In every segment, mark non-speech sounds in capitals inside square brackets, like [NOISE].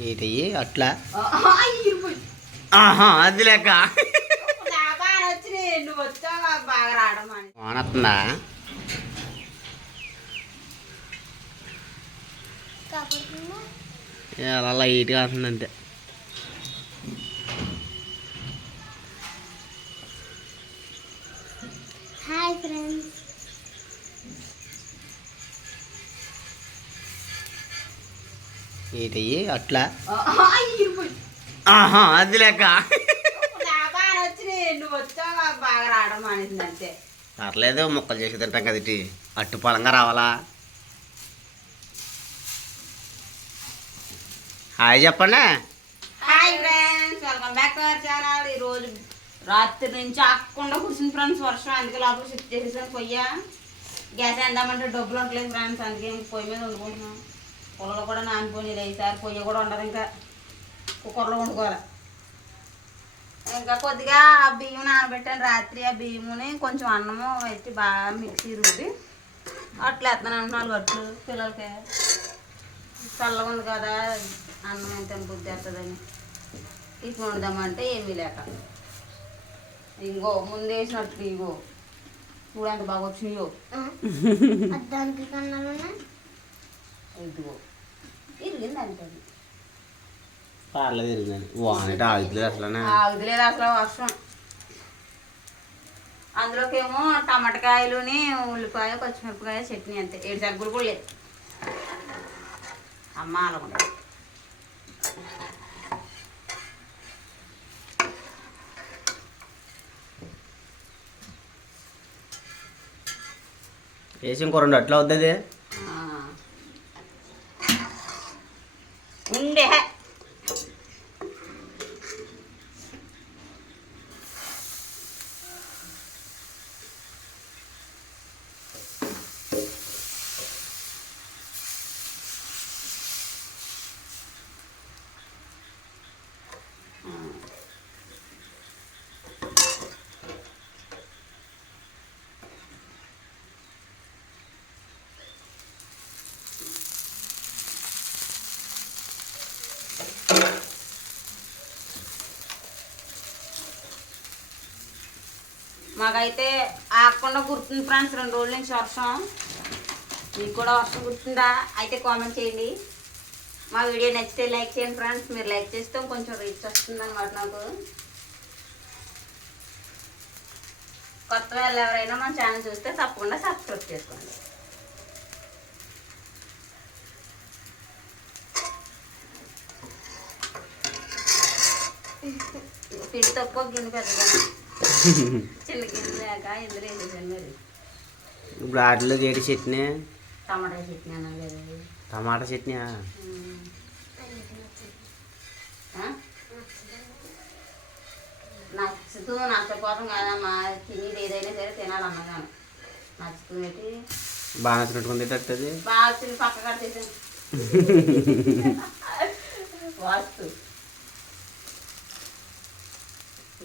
ఏంటి అట్లా? ఆహా అది అని. వానొస్తుందా అలా లైట్గా వస్తుంది అంతే హాయ్ ఫ్రెండ్స్ ఏంటి అట్లా. ఆహా అది అంతే. పర్లేదు ముక్కలు చేసి తింటాం కదా ఇటు. అట్టు పొలంగా రావాలా? హాయ్ చెప్పండి. Hi friends welcome back to our channel. ఈ రోజు రాత్రి నుంచి ఆకుండా కూర్చుంది ఫ్రెండ్స్ వర్షం. అందుకే లోపల షిఫ్ట్ చేసేసాను పొయ్య. గ్యాస్ ఎందామంటే డబ్బులు ఉండలేదు ఫ్రెండ్స్ అందుకే పొయ్యి మీద వండుకుంటున్నాం పొలంలో కూడా నానిపోయి ఈసారి పొయ్యి కూడా ఉండదు ఇంకా. కుక్కర్లో వండుకోవాలి. ఇంకా కొద్దిగా ఆ బియ్యం నానబెట్టాను రాత్రి ఆ బియ్యముని కొంచెం అన్నము పెట్టి బాగా మిక్సీ రుబ్బి అట్లా వేస్తున్నాను నాలుగు అట్లు పిల్లలకి. చల్లగా ఉంది కదా అన్నం ఎంత బుద్ధి వస్తుందని. టిఫిన్ వండుదామంటే ఏమీ లేక. ఇంకో ముందు వేసినట్లు ఇగో. చూడు ఎంత బాగా వచ్చినాయో. [LAUGHS] ఇదిగో. ఇరిగింది పర్లేదు అసలు అసలు వర్షం. అందులోకేమో టమాటకాయలుని ఉల్లిపాయ పచ్చిమిరపకాయ చట్నీ అంతే. ఏడు సగ్గులు కూడా లేదు అమ్మ అలా వేసి ఇంకో రెండు అట్లా అవుతుంది ఆ. ఉండే మాకైతే ఆకుండా గుర్తుంది ఫ్రెండ్స్ రెండు రోజుల నుంచి వర్షం. మీకు కూడా వర్షం గుర్తుందా? అయితే కామెంట్ చేయండి. మా వీడియో నచ్చితే లైక్ చేయండి ఫ్రెండ్స్. మీరు లైక్ చేస్తే కొంచెం రీచ్ వస్తుంది అనమాట నాకు. కొత్త వాళ్ళు ఎవరైనా మన ఛానల్ చూస్తే తప్పకుండా సబ్స్క్రైబ్ చేసుకోండి. [LAUGHS] పిండి తక్కువ గిన్నె పెద్దగా. [LAUGHS] చిన్న గిన్నె లేక ఇందులో వేసేసాను మరి ఇప్పుడు వాటిలో చేటి చట్నీ? టమాటా చట్నీ అన్నాను కదా. టమాటా చట్నీ? నచ్చుతూ నచ్చపోవడం కాదమ్మా. తినేది ఏదైనా సరే తినాలన్నదాను నచ్చుతూ పెట్టి బాగా నచ్చినట్టుకుంది అది బాగా తిని పక్క కట్టేసాను [LAUGHS] వాస్తు.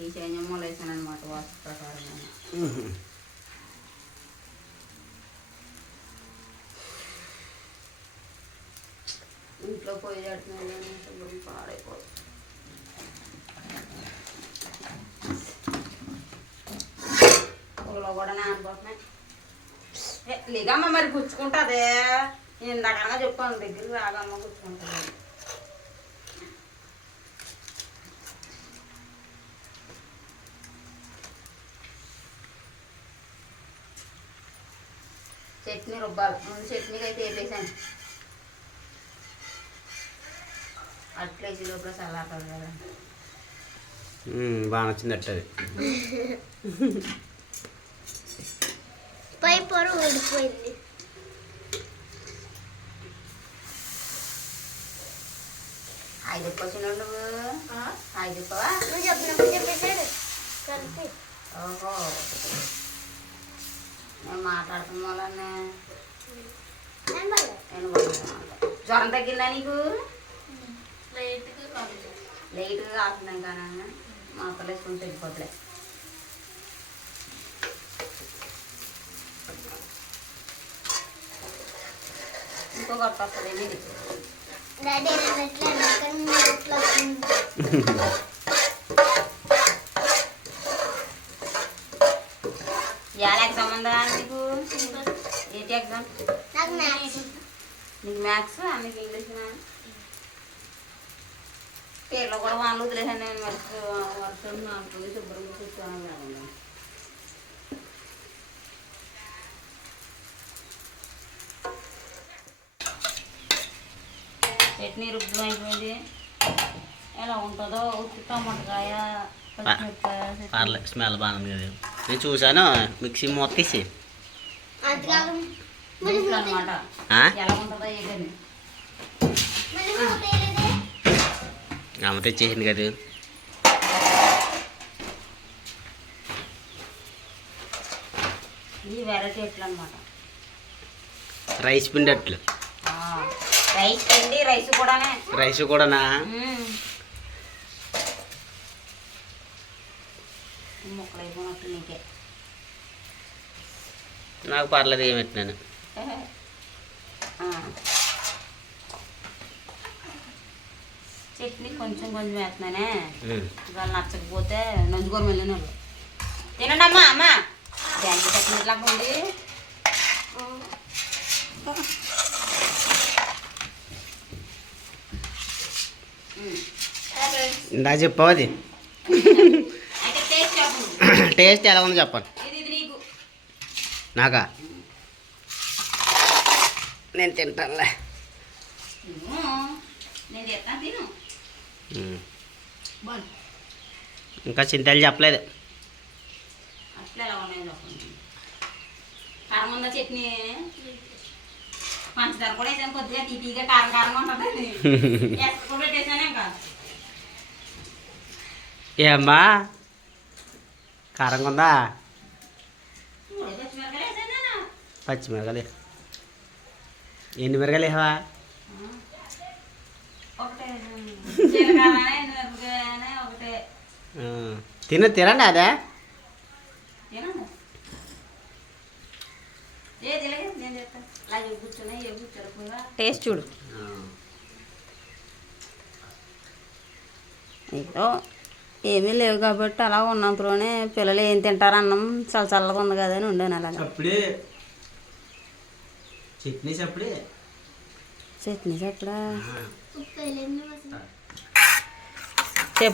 ఈ చైన్యమ్మలు వేసాను అనమాట వాస్తు ప్రకారం ఇంట్లో పోయి కడుతున్నాను శుభ్రం పాడైపోదు. పొగలో కూడా నానిపోతున్నాయి లేదమ్మ మరి గుచ్చుకుంటుంది? ఇందాకనగా చెప్పాను దగ్గరికి రాగమ్మ గుచ్చుకుంటుంది చట్నీ రుబ్బాలి. ముందు చట్నీకి అయితే వేసేసాను అట్లేసి లోపల చల్లారుతుంది కదా. బాగా నచ్చింది అట్టది పై పొర ఊడిపోయింది. ఐదు వచ్చిన నువ్వు? ఐదు నువ్వు చెప్పినప్పుడు చెప్పేసాడు కలిపి ఓహో. నేను మాట్లాడుతున్న వాళ్ళనే. జ్వరం తగ్గిందా నీకు? లైట్గా లేట్గా కాస్తున్నాం కానీ మా అక్కలు వేసుకుని తగ్గిపోతలే ఇంకో గొప్ప వస్తుంది ఇది. [LAUGHS] డాడీ నన్ను ఎట్లా ఎందుకని ఇవాళ ఎగ్జామ్ ఉందా నీకు ఏంటి ఎగ్జామ్ నాకు మ్యాథ్స్ నీకు మ్యాథ్స్ నీకు ఇంగ్లీష్ పేర్లో కూడా వాళ్ళు వదిలేసాను నేను వర్షం వర్షం నాకు శుభ్రంగా కూర్చోవాలి చట్నీ రుబ్బులు అయిపోయింది ఎలా ఉంటుందో ఉత్తి టమాటకాయ పచ్చిమిరపకాయ చట్నీ. పర్లేదు స్మెల్ బాగుంది కదా. నేను చూసాను మిక్సీ మొత్తం తీసి. అది కాక దోశలు అన్నమాట. ఆ? ఎలా ఉంటుందో ఏంటని మళ్ళీ మూత వేయలేదే. అమ్మ తెచ్చేసింది కదా. ఇది వెరైటీ ఎట్లా అనమాట రైస్ పిండి అట్లు రైస్ అండి రైస్ కూడానే. రైస్ కూడానా? ముక్కలు అయిపోయినట్టు నీకే నాకు పర్లేదు ఏమి పెట్టినాను ఆ. చట్నీ కొంచెం కొంచెం వేస్తున్నానే. వాళ్ళు నచ్చకపోతే నంచుకోరు మళ్ళీ వాళ్ళు తినండి అమ్మా అమ్మ బ్యాంక్ చట్నీ లాగా ఉంది. ఇందా చెప్పావు [LAUGHS] అది అయితే టేస్ట్ చెప్పు టేస్ట్ ఎలా ఉందో చెప్పండి. ఇది ఇది నీకు. నాకా? నేను తింటానులే. ఇంకా చింతలు చెప్పలేదు. చట్నీ? పంచదార కూడా వేసాను కొద్దిగా తీపిగా కారం కారంగా ఇంకా [LAUGHS] ఏమ్మా? కారంగా ఉందా. పచ్చిమిరకాయలు ఎన్ని మిరకాయలు ఆ. తిన తినండి అదే? టేస్ట్ చూడు. ఏదో ఏమీ లేవు కాబట్టి అలా ఉన్నంతలోనే పిల్లలు ఏం తింటారు అన్నం చల్ల చల్లగా ఉంది కదా అని ఉండాను అలాగా. చప్పుడే. చట్నీ చప్పుడే. చట్నీ చెప్పడా?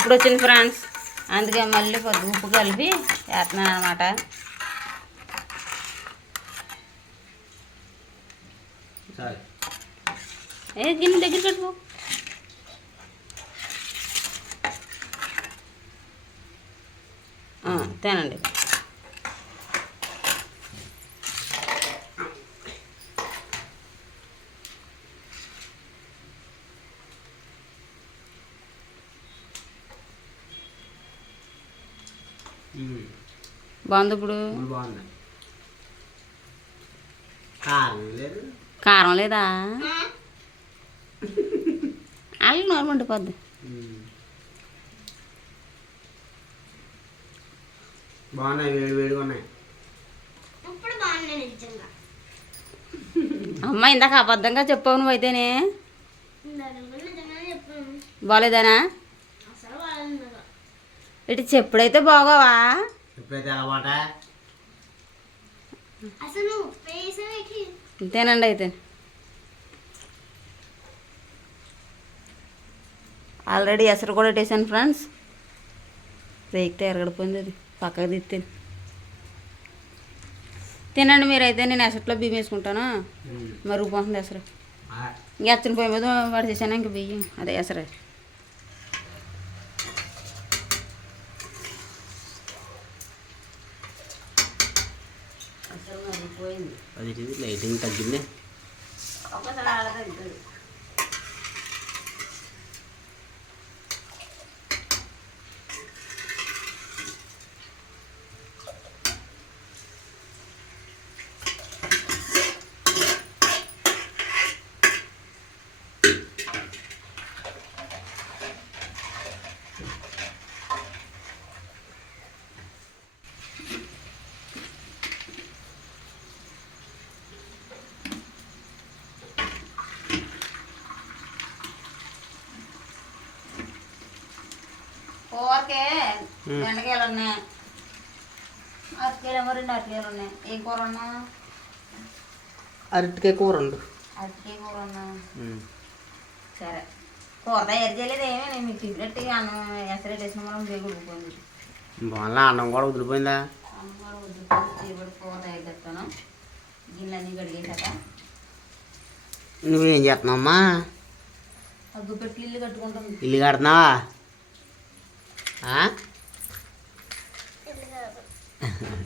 వచ్చింది ఫ్రెండ్స్? అందుకే మళ్ళీ కొద్ది ఉప్పు కలిపి వేస్తున్నాను అనమాట ఏ గిన్నె దగ్గర కట్టుకో ఆ, తినండి బాగుంది ఇప్పుడు? కారం లేదు. అల్లు నోరు మండిపోద్ది. బాగున్నాయి వేడి వేడిగా ఉన్నాయి. ఇప్పుడు బాగున్నాయి నిజంగా. అమ్మ ఇందాక అబద్ధంగా చెప్పావు నిజంగానే చెప్పాను. బాగోలేదానా ఇటు చెప్పుడైతే బాగోవా? ఎప్పుడైతే అలవాట? అసలు నువ్వు ఉప్పు వేసావేకి తినండి అయితే. ఆల్రెడీ ఎసరు కూడా వేసాను ఫ్రెండ్స్ రేగితే ఎరగడిపోయింది అది. పక్కకు తిత్తాను తినండి మీరైతే నేను ఎసట్లో బియ్యం వేసుకుంటాను. మరుగుపోతుంది ఎసరు ఇంక ఎచ్చని పొయ్యి మీద వాడు చేశాను ఇంక బియ్యం. అదే ఎసరే అది లైటింగ్ తగ్గింది. ఒకసారి కూరకే. బెండకాయలు ఉన్నాయి అరటికాయలు ఏమో రెండు అరటికాయలు ఉన్నాయి ఏం కూర ఉన్నా అరటికాయ కూర ఉండు. అరటికాయ కూర ఉన్నా సరే. కూర తయారు చేయలేదు ఏమీ నేను మీకు చెప్పినట్టు అన్నం ఎసరేట్ వేసిన మనం బేగు ఉడిపోయింది బాగా అన్నం కూడా వదిలిపోయిందా? అన్నం కూడా ఉడిపోయింది తీరుబడి కూర తయారు చేస్తాను. గిన్నెలన్నీ కడిగేసాక నువ్వేం చేస్తున్నావమ్మా? ఇల్లు కట్టుకుంటుంది. ఇల్లు కడుతున్నావా? ఆ? [LAUGHS]